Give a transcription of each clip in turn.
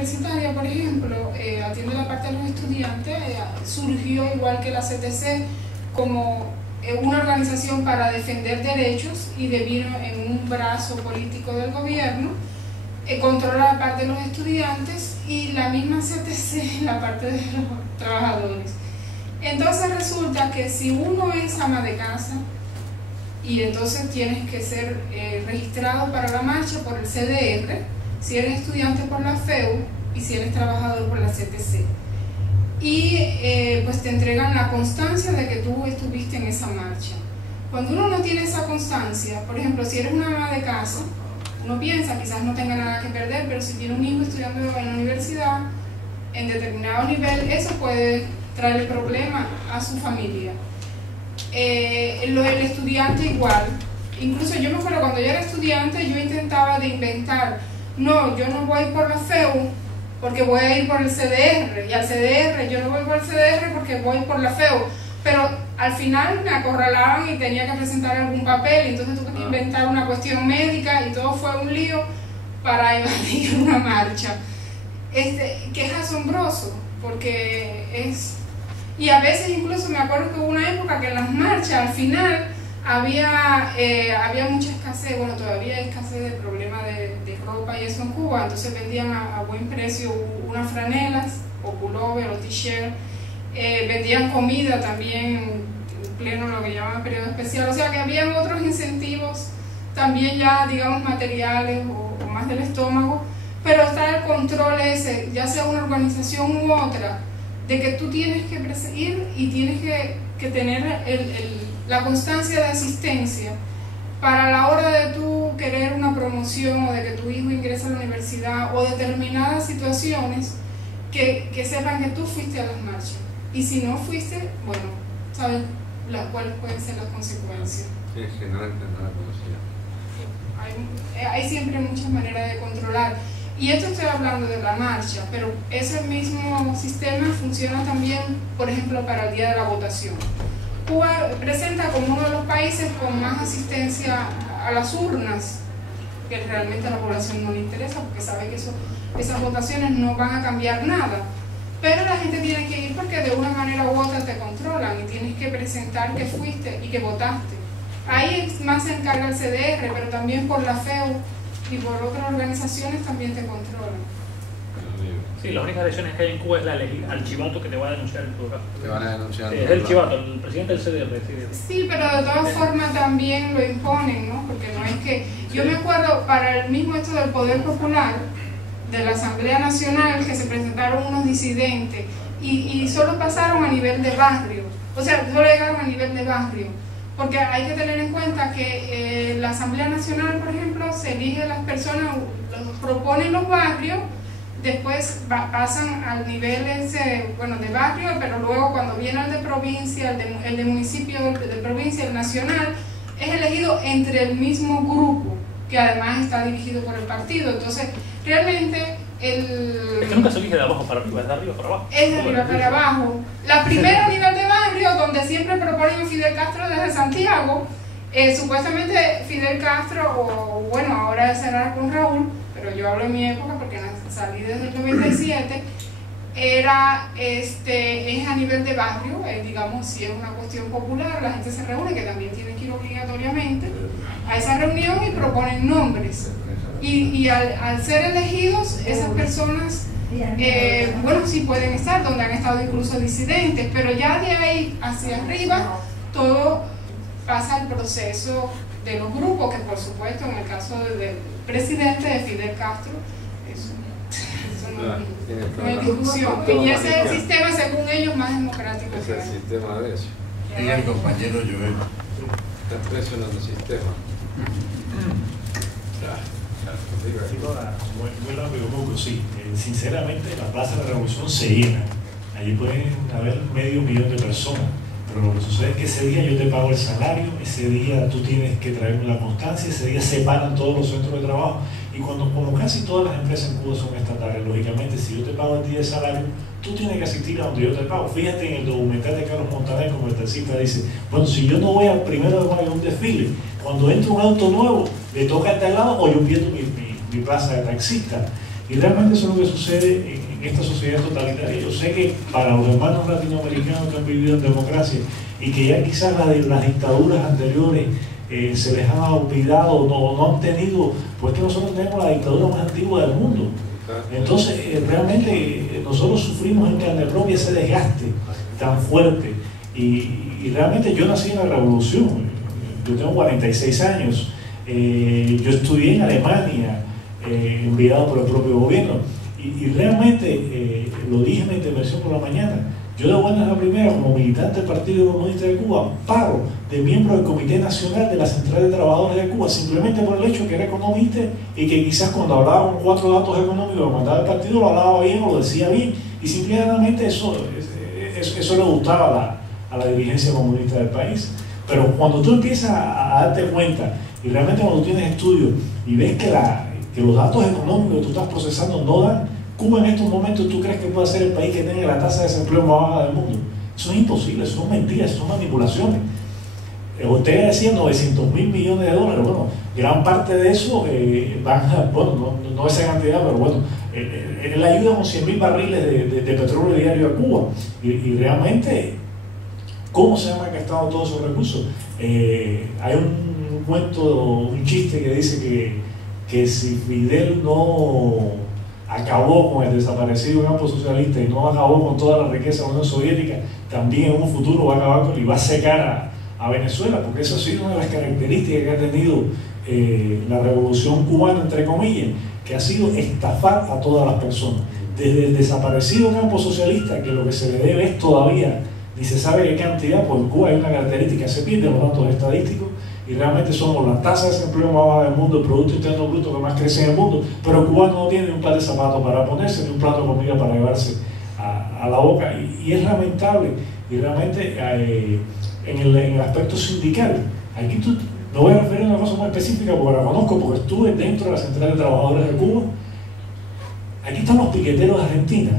universitaria, por ejemplo, atiende la parte de los estudiantes, surgió igual que la CTC como una organización para defender derechos y devino en un brazo político del gobierno, controla la parte de los estudiantes y la misma CTC la parte de los trabajadores. Entonces resulta que si uno es ama de casa y entonces tienes que ser registrado para la marcha por el CDR, si eres estudiante por la FEU y si eres trabajador por la CTC. Y pues te entregan la constancia de que tú estuviste en esa marcha. Cuando uno no tiene esa constancia, por ejemplo, si eres una ama de casa, uno piensa, quizás no tenga nada que perder, pero si tiene un hijo estudiando en la universidad, en determinado nivel, eso puede traer problema a su familia. El estudiante igual. Incluso yo me acuerdo cuando yo era estudiante, yo intentaba de inventar, no, yo no voy por la FEU porque voy a ir por el CDR, y al CDR, yo no voy por el CDR porque voy por la FEU, pero al final me acorralaban y tenía que presentar algún papel, y entonces tuve que inventar una cuestión médica y todo fue un lío para evadir una marcha. Que es asombroso, porque es... Y a veces incluso me acuerdo que hubo una época que en las marchas al final había mucha escasez, bueno, todavía hay escasez de problema de ropa y eso en Cuba, entonces vendían a buen precio unas franelas o pullover o t-shirt, vendían comida también en pleno lo que llaman periodo especial, o sea que habían otros incentivos también ya, digamos, materiales o más del estómago, pero está el control ese, ya sea una organización u otra, de que tú tienes que ir y tienes que tener la constancia de asistencia para la hora de tú querer una promoción o de que tu hijo ingrese a la universidad o determinadas situaciones que sepan que tú fuiste a las marchas. Y si no fuiste, bueno, sabes cuáles pueden ser las consecuencias. Sí, que no la conocía. Hay siempre muchas maneras de controlar. Y esto estoy hablando de la marcha, pero ese mismo sistema funciona también, por ejemplo, para el día de la votación. Cuba presenta como uno de los países con más asistencia a las urnas, que realmente a la población no le interesa, porque sabe que esas votaciones no van a cambiar nada. Pero la gente tiene que ir porque de una manera u otra te controlan y tienes que presentar que fuiste y que votaste. Ahí más se encarga el CDR, pero también por la FEU y por otras organizaciones también te controlan. Sí, las únicas elecciones que hay en Cuba es al chivato que te va a denunciar en todo caso. Te van a denunciar. Es el chivato, el presidente del CDR. Sí, pero de todas formas también lo imponen, ¿no? Porque no es que... Yo me acuerdo para el mismo esto del Poder Popular, de la Asamblea Nacional, que se presentaron unos disidentes y solo pasaron a nivel de barrio. O sea, solo llegaron a nivel de barrio. Porque hay que tener en cuenta que la Asamblea Nacional, por ejemplo, se elige a las personas, los proponen los barrios, después pasan al nivel bueno, de barrio, pero luego cuando viene el de provincia, el de municipio, de provincia, el nacional, es elegido entre el mismo grupo, que además está dirigido por el partido. Entonces, realmente Es que nunca se elige de abajo para arriba, es de arriba para abajo. Es de arriba para abajo. La primera nivel de barrio, donde siempre proponen a Fidel Castro desde Santiago, supuestamente Fidel Castro, o bueno, ahora será con Raúl, pero yo hablo en mi época porque salí desde el 97, es a nivel de barrio, digamos, si es una cuestión popular, la gente se reúne, que también tienen que ir obligatoriamente a esa reunión y proponen nombres. Y al ser elegidos, esas personas, bueno, sí pueden estar, donde han estado incluso disidentes, pero ya de ahí hacia arriba, todo pasa el proceso de los grupos, que por supuesto, en el caso del presidente de Fidel Castro, eso no hay discusión. Y ese es el sistema, según ellos, más democrático. Es el sistema de eso. Y el compañero Joel. Está presionando el sistema. Muy rápido, Muco, sí. Sinceramente, la Plaza de la Revolución se llena. Allí pueden haber 500.000 de personas. Pero lo que sucede es que ese día yo te pago el salario, ese día tú tienes que traerme la constancia, ese día se paran todos los centros de trabajo. Y como casi todas las empresas en Cuba son estatales, lógicamente, si yo te pago el día de salario, tú tienes que asistir a donde yo te pago. Fíjate en el documental de Carlos Montaner, como el taxista dice, bueno, si yo no voy al 1 de mayo a un desfile, cuando entra un auto nuevo, le toca al de al lado o yo pierdo mi plaza de taxista. Y realmente eso es lo que sucede en esta sociedad totalitaria. Yo sé que para los hermanos latinoamericanos que han vivido en democracia y que ya quizás las dictaduras anteriores se les han olvidado, no han tenido, pues que nosotros tenemos la dictadura más antigua del mundo. Entonces, realmente nosotros sufrimos en carne propia ese desgaste tan fuerte. Y realmente yo nací en la revolución, yo tengo 46 años, yo estudié en Alemania, enviado por el propio gobierno, y realmente, lo dije en la intervención por la mañana, yo de buenas a primera, como militante del Partido Comunista de Cuba, paro de miembro del Comité Nacional de la Central de Trabajadores de Cuba, simplemente por el hecho que era economista y que quizás cuando hablaba con 4 datos económicos lo mandaba el partido, lo hablaba bien o lo decía bien, y simplemente eso le gustaba a la dirigencia comunista del país. Pero cuando tú empiezas a darte cuenta, y realmente cuando tienes estudios y ves que los datos económicos que tú estás procesando no dan, Cuba en estos momentos, ¿tú crees que puede ser el país que tenga la tasa de desempleo más baja del mundo? Eso es imposible, eso son mentiras, eso son manipulaciones. Ortega decía 900.000 millones de dólares. Bueno, gran parte de eso van a, bueno, no esa cantidad, pero bueno, él ayuda con 100.000 barriles de petróleo diario a Cuba. Y realmente, ¿cómo se han gastado todos esos recursos? Hay un cuento, un chiste que dice que si Fidel no acabó con el desaparecido campo socialista y no acabó con toda la riqueza de la Unión Soviética, también en un futuro va a acabar con y va a secar a Venezuela, porque eso ha sido una de las características que ha tenido la revolución cubana, entre comillas, que ha sido estafar a todas las personas. Desde el desaparecido campo socialista, que lo que se le debe es todavía, ni se sabe qué cantidad, porque en Cuba hay una característica, se pierden los datos estadísticos, y realmente somos la tasa de desempleo más baja del mundo, el Producto Interno Bruto que más crece en el mundo, pero Cuba no tiene ni un par de zapatos para ponerse, ni un plato de comida para llevarse a la boca, y es lamentable. Y realmente en el aspecto sindical, aquí me voy a referir a una cosa muy específica porque la conozco, porque estuve dentro de la Central de Trabajadores de Cuba. Aquí están los piqueteros de Argentina,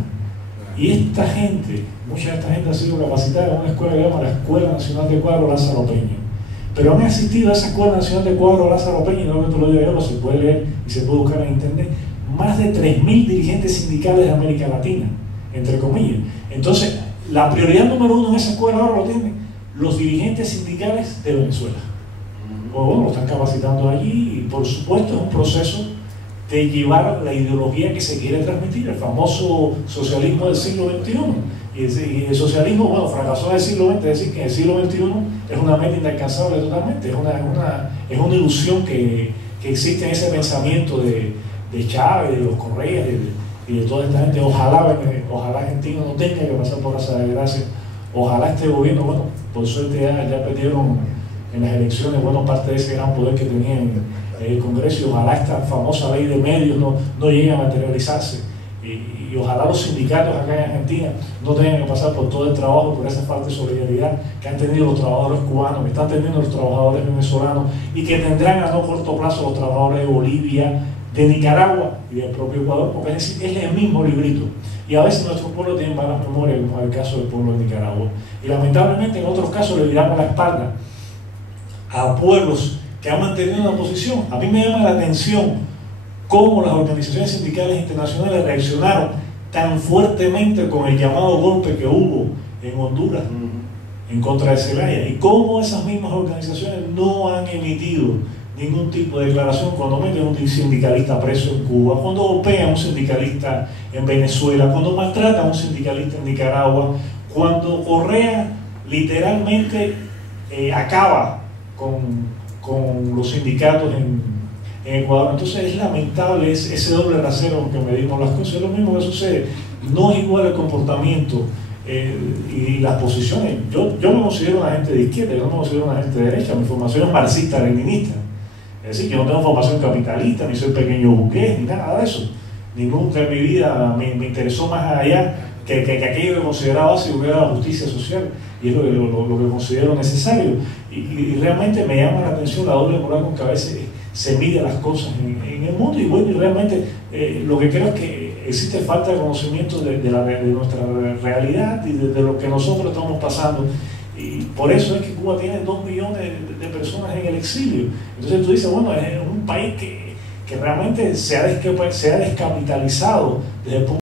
y esta gente, mucha de esta gente ha sido capacitada en una escuela que se llama la Escuela Nacional de Cuadro Lázaro Peña. Pero han asistido a esa Escuela Nacional de Cuadro Lázaro Peña, y no te lo digo yo, lo se puede leer y se puede buscar en internet, más de 3.000 dirigentes sindicales de América Latina, entre comillas. Entonces, la prioridad número 1 en esa escuela ahora lo tienen los dirigentes sindicales de Venezuela. O bueno, lo están capacitando allí, y por supuesto es un proceso de llevar la ideología que se quiere transmitir, el famoso socialismo del siglo XXI. Y el socialismo, bueno, fracasó en el siglo XX, es decir, que en el siglo XXI es una meta inalcanzable totalmente, es una ilusión que existe en ese pensamiento de Chávez, de los Correa y de toda esta gente. Ojalá Argentina no tenga que pasar por esa desgracia. Ojalá este gobierno, bueno, por suerte ya perdieron en las elecciones, bueno, parte de ese gran poder que tenían en el Congreso, y ojalá esta famosa ley de medios no llegue a materializarse. Y ojalá los sindicatos acá en Argentina no tengan que pasar por todo el trabajo, por esa falta de solidaridad que han tenido los trabajadores cubanos, que están teniendo los trabajadores venezolanos, y que tendrán a no corto plazo los trabajadores de Bolivia, de Nicaragua y del propio Ecuador, porque es el mismo librito. Y a veces nuestro pueblo tiene malas memorias, como es el caso del pueblo de Nicaragua. Y lamentablemente en otros casos le viramos la espalda a pueblos que han mantenido una posición. A mí me llama la atención cómo las organizaciones sindicales internacionales reaccionaron tan fuertemente con el llamado golpe que hubo en Honduras en contra de Zelaya, y cómo esas mismas organizaciones no han emitido ningún tipo de declaración cuando meten a un sindicalista preso en Cuba, cuando golpean a un sindicalista en Venezuela, cuando maltratan a un sindicalista en Nicaragua, cuando Correa literalmente acaba con los sindicatos en Ecuador. Entonces es lamentable ese doble rasero con que medimos las cosas. Es lo mismo que sucede, no es igual el comportamiento y las posiciones. Yo me considero una gente de izquierda, yo no me considero una gente de derecha. Mi formación es marxista-leninista, es decir, yo no tengo formación capitalista, ni soy pequeño burgués, ni nada de eso, ni nunca en mi vida me interesó más allá que aquello que consideraba básico, que era la justicia social, y es lo que considero necesario. Y realmente me llama la atención la doble moral con que a veces se mide las cosas en el mundo. Y bueno, y realmente lo que creo es que existe falta de conocimiento de nuestra realidad y de lo que nosotros estamos pasando, y por eso es que Cuba tiene 2 millones de personas en el exilio. Entonces tú dices, bueno, es un país que realmente se ha descapitalizado desde el punto